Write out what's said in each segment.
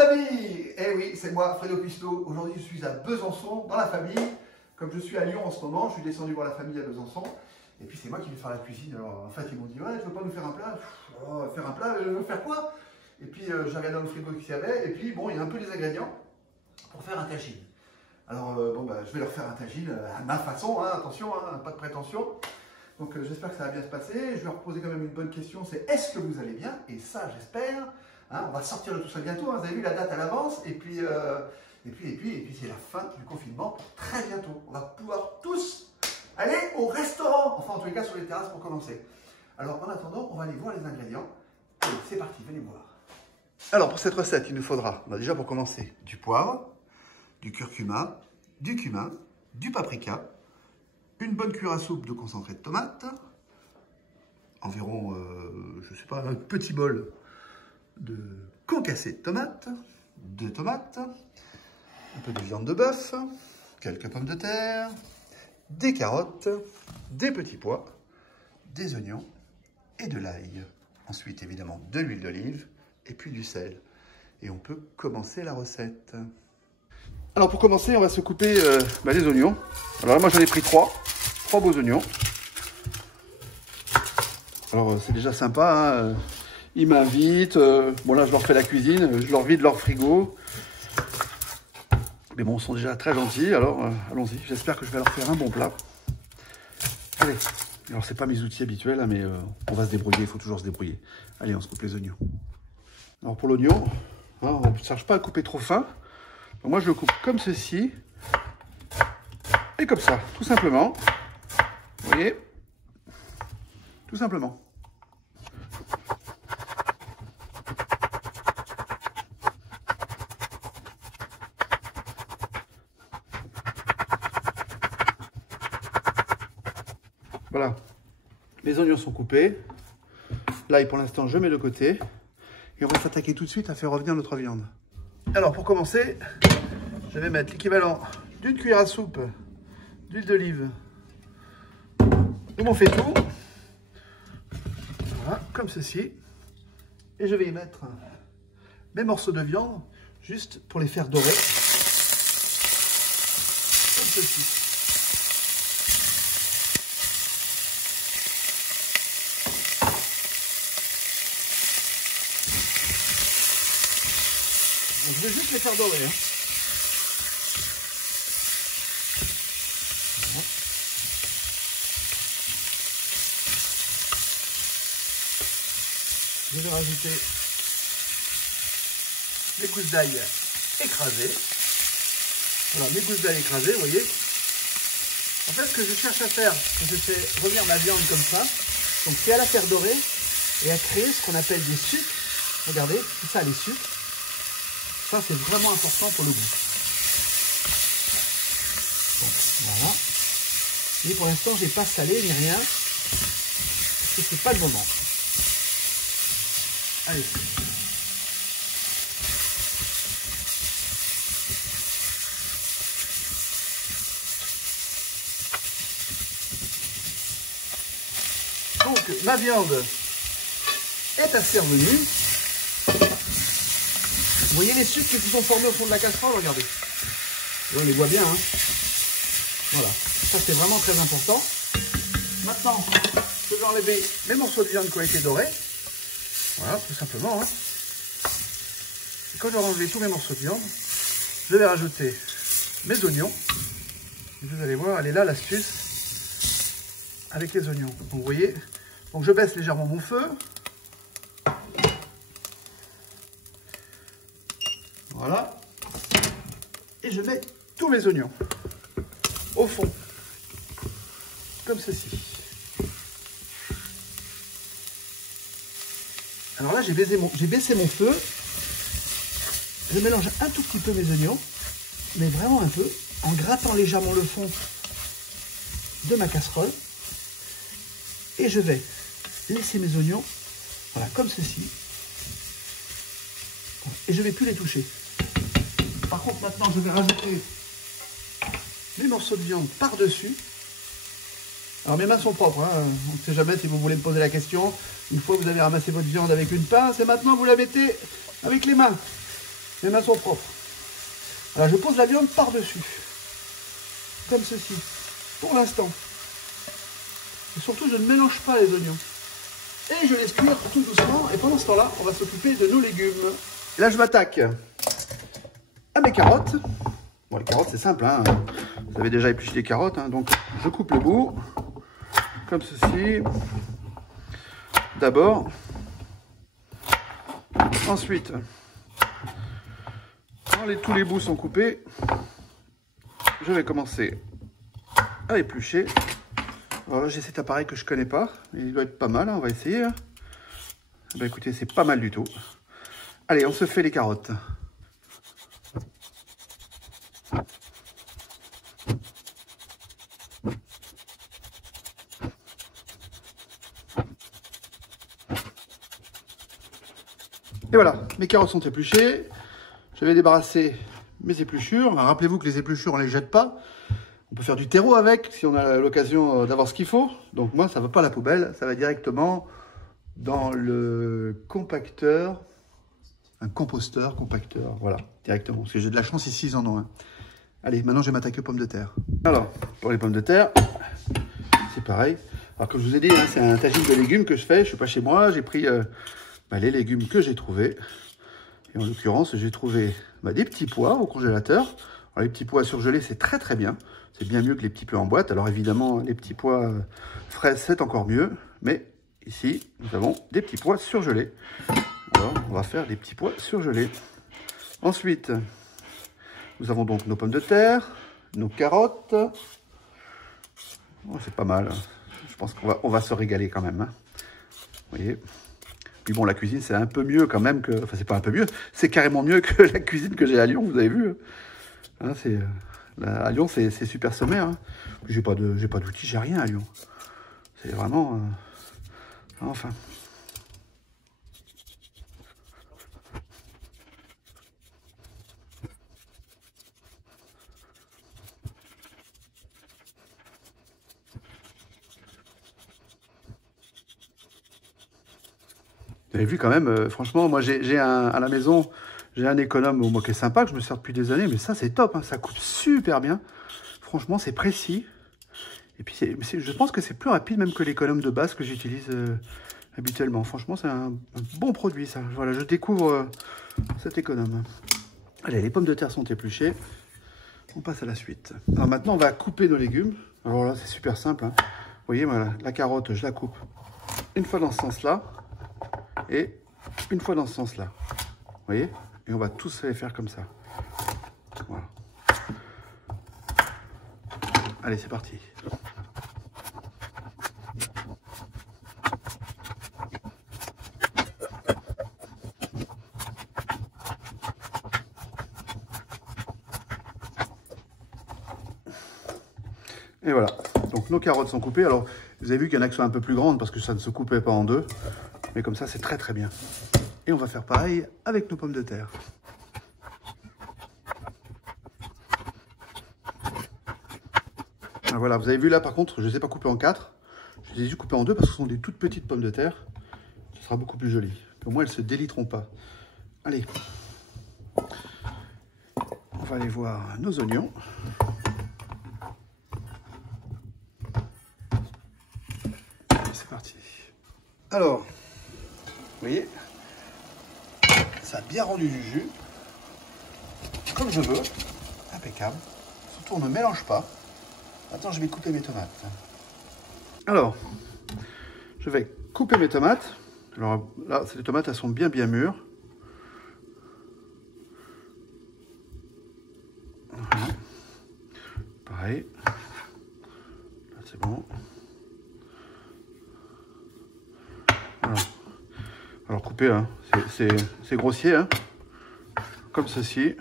amis! Eh oui, c'est moi, Fredo Cuisto. Aujourd'hui, je suis à Besançon, dans la famille. Comme je suis à Lyon en ce moment, je suis descendu voir la famille à Besançon. Et puis, c'est moi qui vais faire la cuisine. Alors, en fait, ils m'ont dit, ouais, je veux pas nous faire un plat. Faire un plat, je veux faire quoi? Et puis, j'ai regardé dans le frigo qu'il y avait. Et puis, bon, il y a un peu les ingrédients pour faire un tagine. Alors, je vais leur faire un tagine à ma façon, hein, attention, hein, pas de prétention. Donc, j'espère que ça va bien se passer. Je vais leur poser quand même une bonne question, c'est est-ce que vous allez bien? Et ça, j'espère. Hein, on va sortir de tout ça bientôt, hein, vous avez vu la date à l'avance, et puis c'est la fin du confinement très bientôt. On va pouvoir tous aller au restaurant, enfin en tous les cas sur les terrasses pour commencer. Alors en attendant, on va aller voir les ingrédients. Allez, c'est parti, venez voir. Alors pour cette recette, il nous faudra, déjà pour commencer, du poivre, du curcuma, du cumin, du paprika, une bonne cuillère à soupe de concentré de tomate, environ, je sais pas, un petit bol de concassé de tomates, 2 tomates, un peu de viande de bœuf, quelques pommes de terre, des carottes, des petits pois, des oignons et de l'ail. Ensuite, évidemment, de l'huile d'olive et puis du sel. Et on peut commencer la recette. Alors, pour commencer, on va se couper les oignons. Alors là, moi, j'en ai pris 3 beaux oignons. Alors, c'est déjà sympa, hein. Ils m'invitent, bon là je leur fais la cuisine, je leur vide leur frigo. Mais bon, ils sont déjà très gentils, alors allons-y. J'espère que je vais leur faire un bon plat. Allez, alors c'est pas mes outils habituels, hein, mais on va se débrouiller, il faut toujours se débrouiller. Allez, on se coupe les oignons. Alors pour l'oignon, hein, on ne cherche pas à couper trop fin. Donc moi je le coupe comme ceci. Et comme ça, tout simplement. Vous voyez? Tout simplement. Voilà, les oignons sont coupés. L'ail, pour l'instant, je mets de côté. Et on va s'attaquer tout de suite à faire revenir notre viande. Alors, pour commencer, je vais mettre l'équivalent d'une cuillère à soupe d'huile d'olive de mon faitout. Voilà, comme ceci. Et je vais y mettre mes morceaux de viande, juste pour les faire dorer. Comme ceci. Je vais juste les faire dorer. Hein. Bon. Je vais rajouter mes gousses d'ail écrasées. Voilà, mes gousses d'ail écrasées, vous voyez. En fait, ce que je cherche à faire, quand je fais revenir ma viande comme ça, donc c'est à la faire dorer et à créer ce qu'on appelle des sucs. Regardez, c'est ça les sucs. Ça, c'est vraiment important pour le goût. Bon, voilà. Et pour l'instant, je n'ai pas salé ni rien. Parce que c'est pas le moment. Allez. Donc, ma viande est assez revenue. Vous voyez les sucs qui se sont formés au fond de la casserole, regardez. Et on les voit bien, hein. Voilà, ça c'est vraiment très important. Maintenant, je vais enlever mes morceaux de viande qui ont été dorés. Voilà, tout simplement. Hein. Et quand j'aurai enlevé tous mes morceaux de viande, je vais rajouter mes oignons. Et vous allez voir, elle est là l'astuce avec les oignons. Donc, vous voyez, donc je baisse légèrement mon feu. Voilà. Et je mets tous mes oignons au fond, comme ceci. Alors là, j'ai baissé mon feu. Je mélange un tout petit peu mes oignons, mais vraiment un peu, en grattant légèrement le fond de ma casserole. Et je vais laisser mes oignons, voilà, comme ceci. Et je ne vais plus les toucher. Par contre, maintenant, je vais rajouter les morceaux de viande par-dessus. Alors, mes mains sont propres. Hein. On ne sait jamais si vous voulez me poser la question. Une fois que vous avez ramassé votre viande avec une pince, et maintenant, vous la mettez avec les mains. Mes mains sont propres. Alors je pose la viande par-dessus. Comme ceci. Pour l'instant. Et surtout, je ne mélange pas les oignons. Et je laisse cuire tout doucement. Et pendant ce temps-là, on va s'occuper de nos légumes. Et là, je m'attaque à mes carottes. Bon, les carottes, c'est simple, hein. Vous avez déjà épluché les carottes, hein. Donc je coupe le bout. Comme ceci. D'abord. Ensuite, quand tous les bouts sont coupés, je vais commencer à éplucher. Alors là, j'ai cet appareil que je ne connais pas. Il doit être pas mal, hein, on va essayer. Ben, écoutez, c'est pas mal du tout. Allez, on se fait les carottes. Et voilà, mes carottes sont épluchées. Je vais débarrasser mes épluchures. Rappelez-vous que les épluchures, on ne les jette pas. On peut faire du terreau avec si on a l'occasion d'avoir ce qu'il faut. Donc moi, ça ne va pas à la poubelle. Ça va directement dans le compacteur. Un composteur, compacteur. Voilà, directement. Parce que j'ai de la chance ici, ils en ont un. Allez, maintenant, je vais m'attaquer aux pommes de terre. Alors, pour les pommes de terre, c'est pareil. Alors, comme je vous ai dit, hein, c'est un tagine de légumes que je fais. Je ne suis pas chez moi. J'ai pris les légumes que j'ai trouvés. Et en l'occurrence, j'ai trouvé des petits pois au congélateur. Alors, les petits pois surgelés, c'est très très bien. C'est bien mieux que les petits pois en boîte. Alors évidemment, les petits pois frais, c'est encore mieux. Mais ici, nous avons des petits pois surgelés. Alors, on va faire des petits pois surgelés. Ensuite, nous avons donc nos pommes de terre, nos carottes. Oh, c'est pas mal. Je pense qu'on va se régaler quand même, hein. Vous voyez. Puis bon, la cuisine, c'est un peu mieux quand même que... Enfin, c'est pas un peu mieux, c'est carrément mieux que la cuisine que j'ai à Lyon, vous avez vu. Hein, à Lyon, c'est super sommaire. Hein. J'ai pas d'outils, j'ai rien à Lyon. C'est vraiment... Enfin... Vous avez vu quand même, franchement, moi j'ai à la maison, j'ai un économe moi, qui est sympa, que je me sers depuis des années, mais ça c'est top, hein, ça coupe super bien. Franchement, c'est précis. Et puis je pense que c'est plus rapide même que l'économe de base que j'utilise habituellement. Franchement, c'est un bon produit ça. Voilà, je découvre cet économe. Allez, les pommes de terre sont épluchées. On passe à la suite. Alors maintenant, on va couper nos légumes. Alors là, c'est super simple, hein. Vous voyez, voilà, la carotte, je la coupe une fois dans ce sens-là. Et une fois dans ce sens-là. Vous voyez? Et on va tous les faire comme ça. Voilà. Allez, c'est parti. Et voilà. Donc nos carottes sont coupées. Alors, vous avez vu qu'il y en a qui sont un peu plus grandes parce que ça ne se coupait pas en deux. Mais comme ça, c'est très très bien. Et on va faire pareil avec nos pommes de terre. Alors voilà, vous avez vu là par contre, je ne les ai pas coupées en 4. Je les ai coupées en 2 parce que ce sont des toutes petites pommes de terre. Ce sera beaucoup plus joli. Au moins, elles ne se déliteront pas. Allez. On va aller voir nos oignons. Allez, c'est parti. Alors... Vous voyez, ça a bien rendu du jus, comme je veux, impeccable. Surtout, on ne mélange pas. Maintenant, je vais couper mes tomates. Alors, je vais couper mes tomates. Alors là, les tomates, elles sont bien mûres. Voilà. Pareil. Là, c'est bon. Voilà. Alors couper, hein, c'est grossier, hein, comme ceci.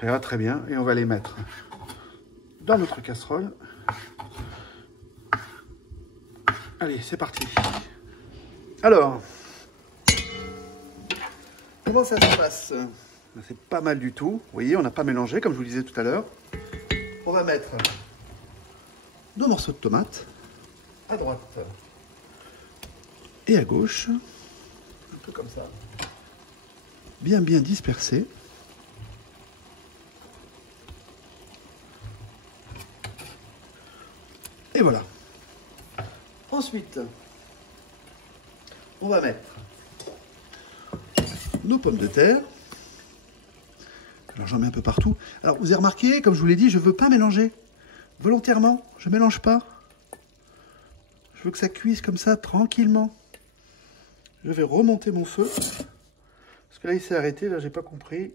Ça ira très bien. Et on va les mettre dans notre casserole. Allez, c'est parti. Alors, comment ça se passe? C'est pas mal du tout. Vous voyez, on n'a pas mélangé, comme je vous le disais tout à l'heure. On va mettre nos morceaux de tomates à droite et à gauche. Un peu comme ça. bien dispersé. Et voilà. Ensuite, on va mettre nos pommes de terre. Alors j'en mets un peu partout. Alors vous avez remarqué, comme je vous l'ai dit, je ne veux pas mélanger. Volontairement, je ne mélange pas. Je veux que ça cuise comme ça, tranquillement. Je vais remonter mon feu. Parce que là, il s'est arrêté, là, j'ai pas compris.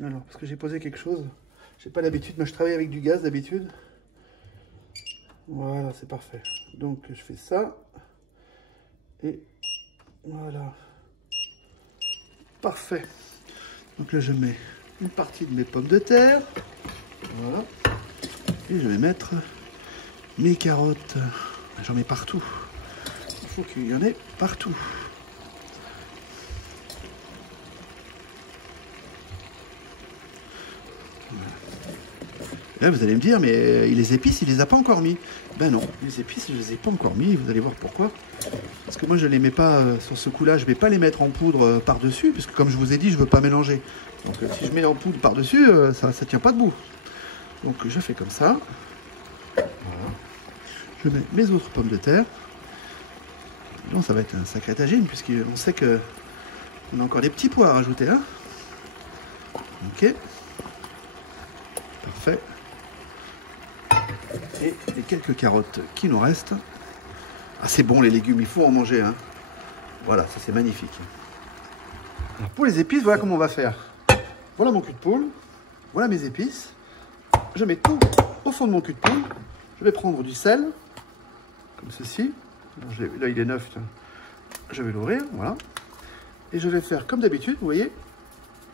Alors, parce que j'ai posé quelque chose. J'ai pas l'habitude, moi je travaille avec du gaz d'habitude. Voilà, c'est parfait. Donc je fais ça. Et voilà. Parfait. Donc là, je mets une partie de mes pommes de terre. Voilà. Et je vais mettre mes carottes. J'en mets partout. Il faut qu'il y en ait partout. Là, vous allez me dire, mais les épices, il les a pas encore mis. Ben non, les épices, je les ai pas encore mis. Vous allez voir pourquoi. Parce que moi, je les mets pas sur ce coup-là. Je vais pas les mettre en poudre par-dessus, puisque comme je vous ai dit, je veux pas mélanger. Donc, si je mets en poudre par-dessus, ça tient pas debout. Donc, je fais comme ça. Voilà. Je mets mes autres pommes de terre. Non, ça va être un sacré tagine, puisqu'on sait que on a encore des petits pois à rajouter. Hein. Ok. Parfait. Et les quelques carottes qui nous restent. Ah, c'est bon les légumes, il faut en manger. Hein. Voilà, ça c'est magnifique. Alors, pour les épices, voilà comment on va faire. Voilà mon cul de poule. Voilà mes épices. Je mets tout au fond de mon cul de poule. Je vais prendre du sel, comme ceci. Là, il est neuf. Tiens. Je vais l'ouvrir, voilà. Et je vais faire comme d'habitude, vous voyez,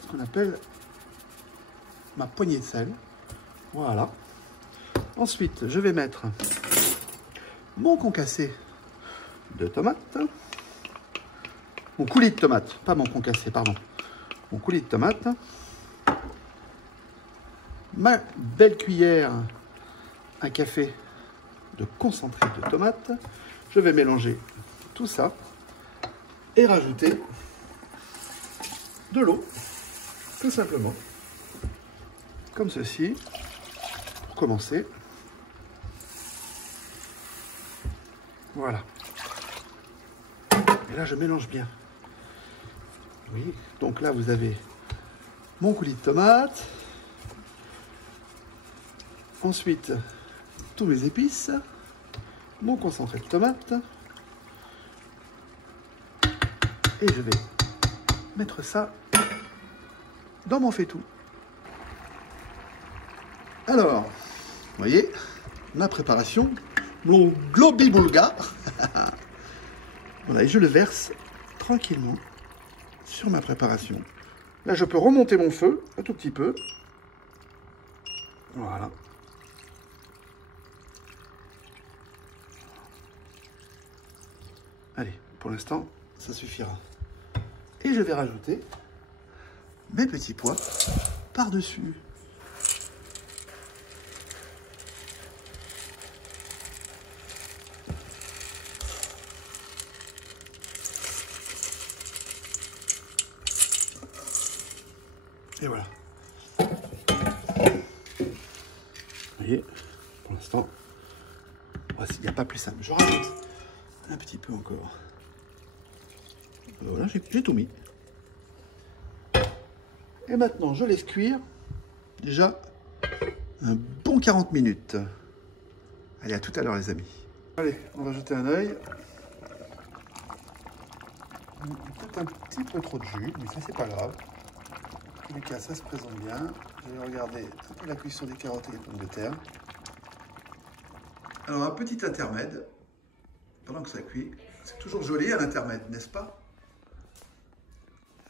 ce qu'on appelle ma poignée de sel. Voilà. Ensuite, je vais mettre mon concassé de tomates. Mon coulis de tomates, pas mon concassé, pardon. Mon coulis de tomates. Ma belle cuillère à café de concentré de tomates. Je vais mélanger tout ça et rajouter de l'eau, tout simplement. Comme ceci, pour commencer. Voilà. Et là, je mélange bien. Oui, donc là, vous avez mon coulis de tomate. Ensuite, tous mes épices. Mon concentré de tomate. Et je vais mettre ça dans mon faitout. Alors, vous voyez, ma préparation, mon globi boulga. Voilà, et je le verse tranquillement sur ma préparation. Là, je peux remonter mon feu un tout petit peu. Voilà. Allez, pour l'instant, ça suffira. Et je vais rajouter mes petits pois par-dessus. Et voilà. Vous voyez, pour l'instant, il n'y a pas plus simple. Je rajoute un petit peu encore. Voilà, j'ai tout mis. Et maintenant, je laisse cuire déjà un bon 40 minutes. Allez, à tout à l'heure, les amis. Allez, on va jeter un œil. Peut-être un petit peu trop de jus, mais ça, c'est pas grave. En tous les cas, ça se présente bien. Je vais regarder un peu la cuisson des carottes et des pommes de terre. Alors, un petit intermède, pendant que ça cuit. C'est toujours joli à l'intermède, n'est-ce pas?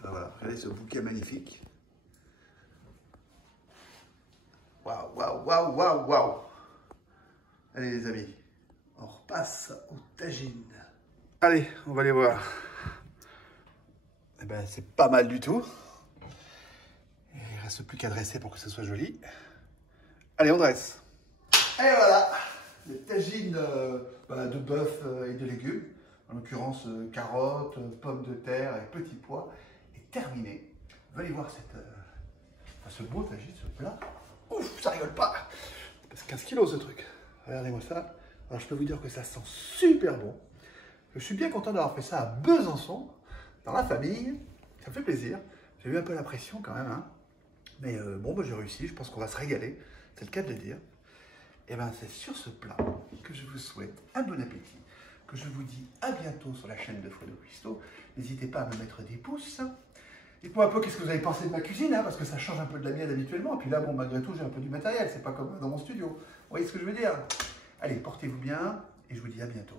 Alors voilà, regardez ce bouquet magnifique. Waouh, waouh, waouh, waouh, waouh. Allez les amis, on repasse au tagine. Allez, on va aller voir. Eh ben, c'est pas mal du tout. Il ne reste plus qu'à dresser pour que ce soit joli. Allez, on dresse. Et voilà, le tagine de bœuf et de légumes. En l'occurrence, carottes, pommes de terre et petits pois. terminé. Venez voir ce beau tagine, ce plat. Ouf, ça rigole pas. C'est 15 kilos ce truc. Regardez-moi ça. Alors je peux vous dire que ça sent super bon. Je suis bien content d'avoir fait ça à Besançon, dans la famille. Ça me fait plaisir. J'ai eu un peu la pression quand même. Hein. Mais bon, bah, j'ai réussi. Je pense qu'on va se régaler. C'est le cas de le dire. Et bien c'est sur ce plat que je vous souhaite un bon appétit. Que je vous dis à bientôt sur la chaîne de Fredo Cuisto. N'hésitez pas à me mettre des pouces. Dites-moi un peu qu'est-ce que vous avez pensé de ma cuisine, hein, parce que ça change un peu de la mienne habituellement. Et puis là, bon, malgré tout, j'ai un peu du matériel. C'est pas comme dans mon studio. Vous voyez ce que je veux dire? Allez, portez-vous bien et je vous dis à bientôt.